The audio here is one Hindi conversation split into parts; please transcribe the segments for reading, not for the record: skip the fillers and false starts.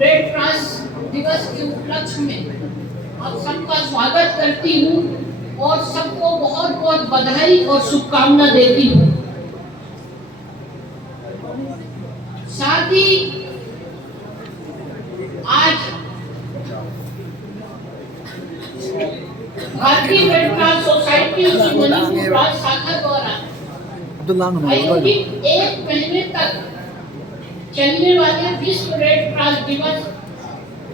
रेड क्रॉस दिवस के उपलक्ष्य में आप सबका स्वागत करती हूँ और सबको बहुत बहुत बधाई और शुभकामना देती हूँ। साथ ही आज भारतीय रेड क्रॉस सोसाइटी की मणिपुर राज्य शाखा द्वारा आयोजित एक महीने तक चलने वाले विश्व रेड क्रॉस दिवस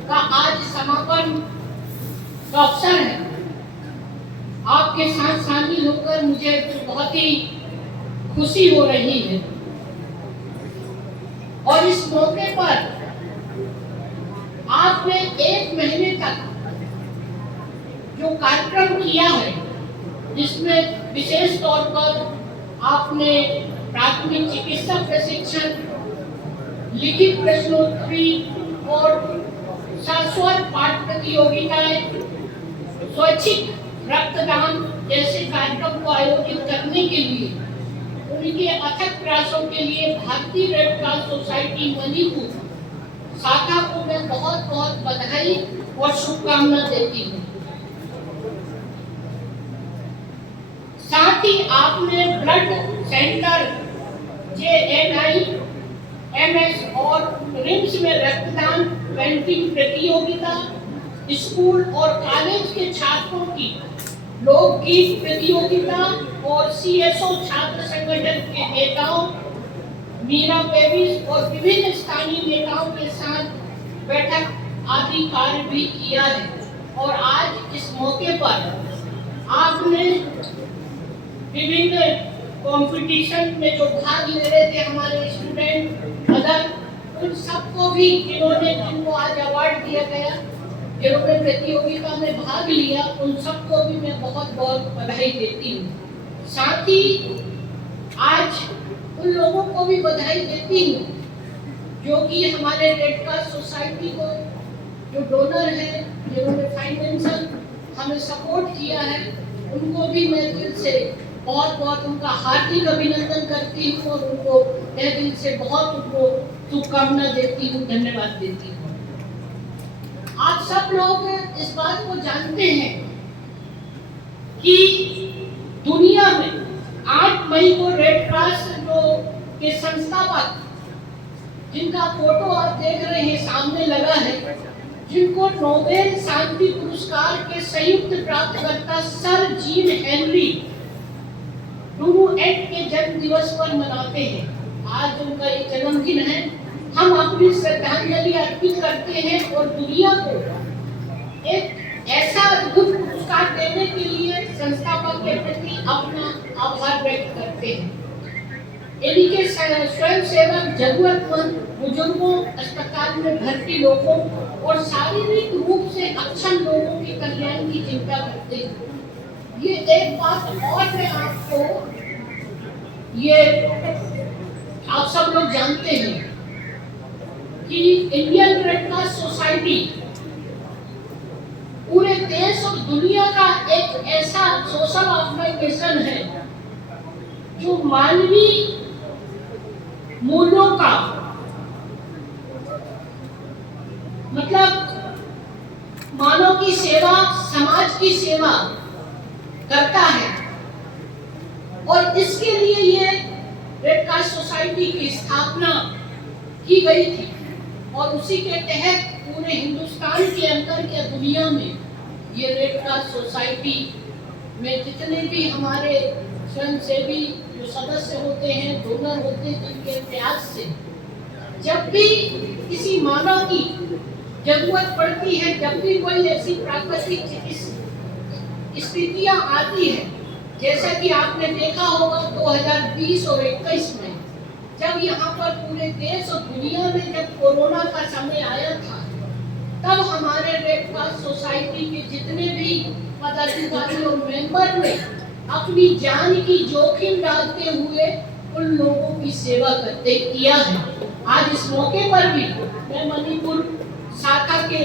का आज समापन का अवसर है। आपके साथ शामिल होकर मुझे बहुत ही खुशी हो रही है और इस मौके पर आपने एक महीने तक जो कार्यक्रम किया है, जिसमें विशेष तौर पर आपने प्राथमिक चिकित्सा प्रशिक्षण, लिखित प्रश्नोत्तरी और शाश्वत पाठ प्रतियोगिताएं, स्वैच्छिक रक्तदान जैसे कार्यक्रम को आयोजित करने के लिए उनके अथक प्रयासों के लिए भारतीय रेड क्रॉस सोसाइटी मणिपुर शाखा को मैं बहुत बहुत बधाई और शुभकामना देती हूँ। साथ ही आपने ब्लड सेंटर JNIMS और रिम्स में रक्तदान पेंटिंग प्रतियोगिता, स्कूल और कॉलेज के छात्रों की लोकगीत प्रतियोगिता और CSO छात्र संगठन के नेताओं मीरा बेबीज और विभिन्न स्थानीय नेताओं के साथ बैठक आदि कार्य भी किया है। और आज इस मौके पर आपने विभिन्न कंपटीशन में जो भाग ले रहे थे हमारे स्टूडेंट अदर, उन सबको भी जिनको आज अवार्ड दिया गया, जिन्होंने प्रतियोगिता में भाग लिया, उन सबको भी मैं बहुत बहुत बधाई देती हूँ। साथ ही आज उन लोगों को भी बधाई देती हूँ जो कि हमारे रेड क्रॉस सोसाइटी को जो डोनर है, जिन्होंने फाइनेंशियल हमें सपोर्ट किया है, उनको भी मैं दिल से बहुत बहुत उनका हार्दिक अभिनंदन करती हूँ और उनको मैं दिल से बहुत उनको शुभकामना देती हूँ, धन्यवाद देती हूँ। आप सब लोग इस बात को जानते हैं कि दुनिया में 8 मई को रेड क्रॉस के संस्थापक, जिनका फोटो आप देख रहे हैं सामने लगा है, जिनको नोबेल शांति पुरस्कार के संयुक्त प्राप्तकर्ता सर जीन हेनरी डुरुएट के जन्म दिवस पर मनाते हैं। आज उनका ये जन्मदिन है। हम अपनी श्रद्धांजलि अर्पित करते हैं और दुनिया को एक ऐसा अद्भुत पुरस्कार देने के लिए संस्थापक के प्रति अपना आभार व्यक्त करते हैं। इनके स्वयं सेवक जरूरतमंद बुजुर्गों, अस्पताल में भर्ती लोगों और शारीरिक रूप से अक्षम लोगों के कल्याण की चिंता करते हैं। ये एक बात और मैं आपको, ये आप सब लोग जानते हैं कि इंडियन रेड क्रॉस सोसाइटी पूरे देश और दुनिया का एक ऐसा सोशल ऑर्गेनाइजेशन है जो मानवीय मूल्यों का, मतलब मानव की सेवा, समाज की सेवा करता है। और इसके लिए ये रेड क्रॉस सोसाइटी की स्थापना की गई थी और उसी के तहत पूरे हिंदुस्तान के अंदर या दुनिया में ये रेड क्रॉस सोसाइटी में जितने भी हमारे स्वयंसेवी जो सदस्य होते हैं, डोनर होते हैं, जिनके प्रयास से जब भी किसी मानव की जरूरत पड़ती है, जब भी कोई ऐसी प्राकृतिक स्थितियां आती है, जैसा कि आपने देखा होगा 2020 और 21 में जब यहाँ पर पूरे देश और दुनिया में जब कोरोना का समय आया था, तब हमारे रेड क्रॉस सोसाइटी के जितने भी पदाधिकारी और मेंबर ने अपनी जान की जोखिम डालते हुए उन लोगों की सेवा करते किया है। आज इस मौके पर भी मैं मणिपुर शाखा के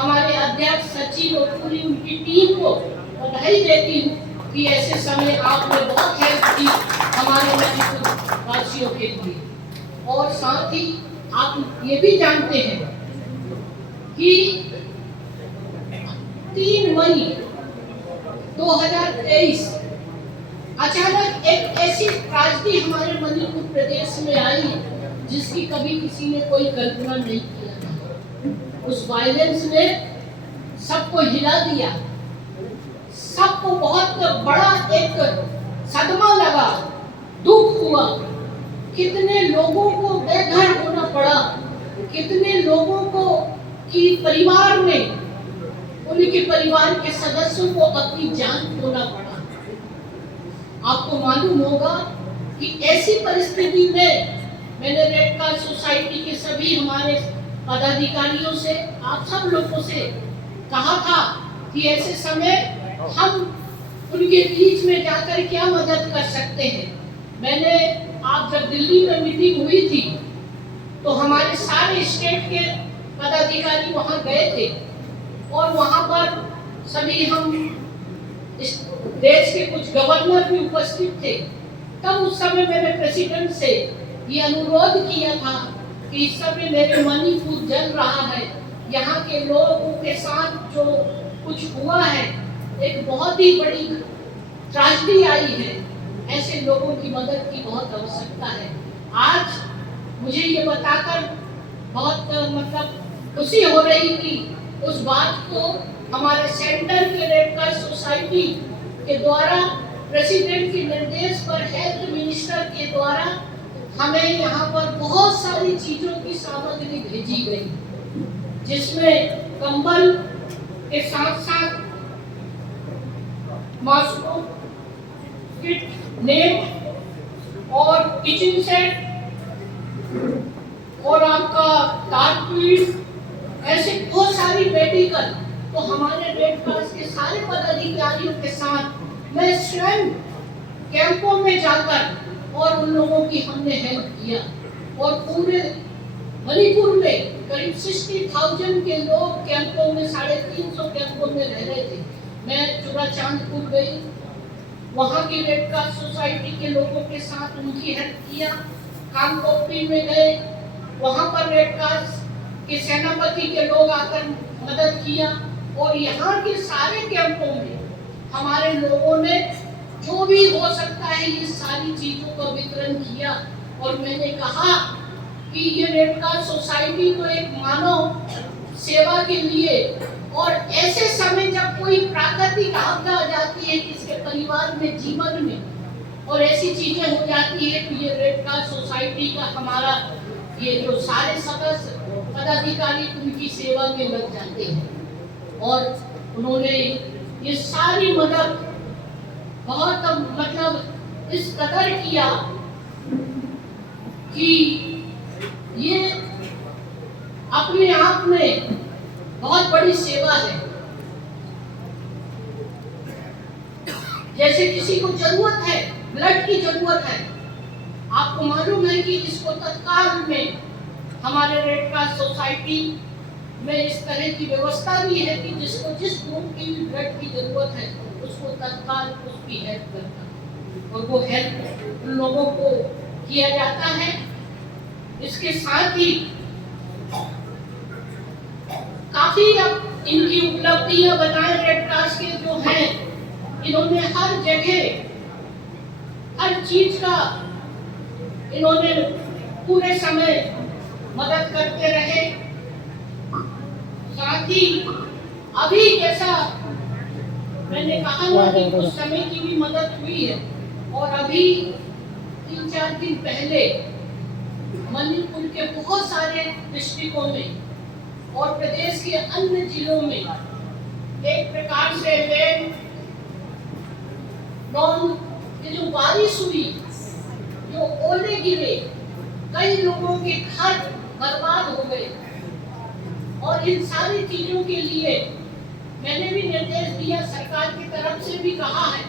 हमारे अध्यक्ष, सचिव और पूरी उनकी टीम को बधाई देती हूँ कि ऐसे समय आपने बहुत हेल्प की हमारे मणिपुर वासियों के लिए। और साथ ही आप ये भी जानते हैं 2023 अचानक एक ऐसी ट्रेजेडी हमारे मणिपुर प्रदेश में आई जिसकी कभी किसी ने कोई कल्पना नहीं किया था। उस वायलेंस ने सबको हिला दिया, सबको बहुत बड़ा एक सदमा लगा, दुख हुआ। कितने लोगों को बेघर होना पड़ा, कितने लोगों को कि परिवार में उनके परिवार के सदस्यों को अपनी जान खोना पड़ा। आपको मालूम होगा कि ऐसी परिस्थिति में मैंने रेड क्रॉस सोसाइटी के सभी हमारे पदाधिकारियों से, आप सब लोगों से कहा था कि ऐसे समय हम उनके बीच में जाकर क्या मदद कर सकते हैं। मैंने आप जब दिल्ली में मीटिंग हुई थी तो हमारे सारे स्टेट के पदाधिकारी वहां गए थे और वहां पर सभी हम इस देश के कुछ गवर्नर भी उपस्थित थे। तब उस समय मैंने प्रेसिडेंट से ये अनुरोध किया था कि इस समय मेरे मणिपुर जल रहा है, यहाँ के लोगों के साथ जो कुछ हुआ है, एक बहुत ही बड़ी ट्रेजेडी आई है, ऐसे लोगों की मदद की बहुत आवश्यकता है। आज मुझे ये बताकर बहुत खुशी हो रही थी। उस बात को हमारे सेंटर के रेड क्रॉस सोसाइटी के द्वारा प्रेसिडेंट के निर्देश पर हेल्थ मिनिस्टर के द्वारा हमें यहाँ पर बहुत सारी चीजों की सामग्री भेजी गई, जिसमें कंबल के साथ साथ मॉस्को किट, नेट और किचन सेट और आपका तारपीट, ऐसे बहुत सारी मेडिकल। तो हमारे रेड क्रॉस के सारे पदाधिकारियों के साथ मैं स्वयं कैंपों में जाकर और उन लोगों की हमने हेल्प किया और पूरे मणिपुर में करीब 60,000 के लोग कैंपों में, 350 कैंपों में रह रहे थे। मैं चुराचांदपुर गई, वहाँ की रेड क्रॉस सोसाइटी के लोगों के साथ उनकी हेल्प किया। कामकोपी में गए, वहाँ पर रेड क्रॉस के सेनापति के लोग आकर मदद किया और यहाँ के सारे कैंपों में हमारे लोगों ने जो भी हो सकता है ये सारी चीजों का वितरण किया। और मैंने कहा कि ये रेड क्रॉस सोसाइटी तो एक मानव सेवा के लिए, और ऐसे समय जब कोई प्राकृतिक आपदा आ जाती है किसके परिवार में, जीवन में, और ऐसी चीजें हो जाती है तो ये रेड क्रॉस सोसाइटी का हमारा ये जो सारे सदस्य पदाधिकारी उनकी सेवा में लग जाते हैं और उन्होंने ये सारी मदद बहुत इस कदर किया कि ये अपने आप में बहुत बड़ी सेवा है। जैसे किसी को जरूरत है, ब्लड की जरूरत है, आपको मालूम है कि इसको तत्काल में हमारे रेड क्रॉस सोसाइटी में इस तरह की व्यवस्था भी है कि जिसको जिस ग्रुप की ब्लड की जरूरत है उसको तत्काल उसकी हेल्प करता है और वो हेल्प उन लोगों को किया जाता है। इसके साथ ही काफी अब इनकी उपलब्धियां बताएं रेड क्रॉस के जो हैं, इन्होंने हर जगह हर चीज का इन्होंने पूरे समय मदद करते रहे। साथ ही अभी जैसा मैंने कहा ना कि कुछ समय की भी मदद हुई है और अभी 3-4 दिन पहले मणिपुर के बहुत सारे डिस्ट्रिक्टों में और प्रदेश के अन्य जिलों में एक प्रकार से ये जो बारिश हुई, जो ओले गिरे, कई लोगों के घर बर्बाद हो गए और इन सारी चीजों के लिए मैंने भी निर्देश दिया, सरकार की तरफ से भी कहा है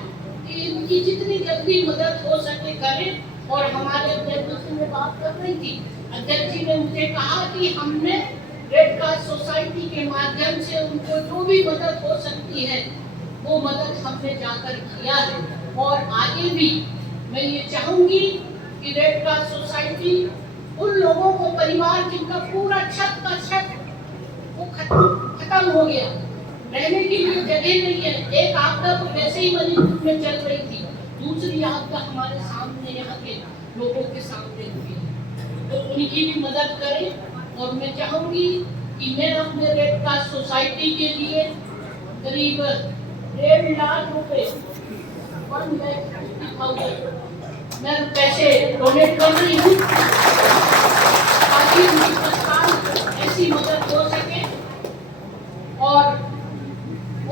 कि इनकी जितनी जल्दी मदद हो सके करें। और हमारे अध्यक्ष से मैं बात कर रही थी, अध्यक्ष जी ने मुझे कहा कि हमने रेड क्रॉस सोसाइटी के माध्यम से उनको जो भी मदद हो सकती है वो मदद हमने जाकर किया है और आगे भी मैं ये चाहूंगी कि रेड क्रॉस सोसाइटी उन लोगों को, परिवार जिनका पूरा छत का छत वो खत्म हो गया, रहने के लिए जगह नहीं है। एक आपदा तो वैसे ही मणिपुर में चल रही थी, दूसरी आपदा हमारे सामने यहाँ के लोगों के सामने हुई है, तो उनकी भी मदद करें। और मैं चाहूंगी कि मैं अपने रेड क्रॉस सोसाइटी के लिए करीब 1.5 लाख रुपए 1,50,000 मैं पैसे डोनेट कर रही हूँ ताकि उनकी तत्काल ऐसी मदद हो सके।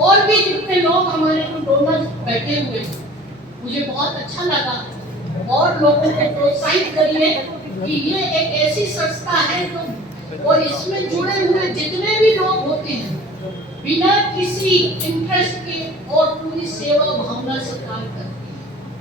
और भी जितने लोग हमारे जो डोनर्स बैठे हुए हैं, मुझे बहुत अच्छा लगा। और लोगों को प्रोत्साहित करिए कि ये एक ऐसी संस्था है जो, और इसमें जुड़े हुए जितने भी लोग होते हैं बिना किसी इंटरेस्ट के और पूरी सेवा भावना से काम करते हैं।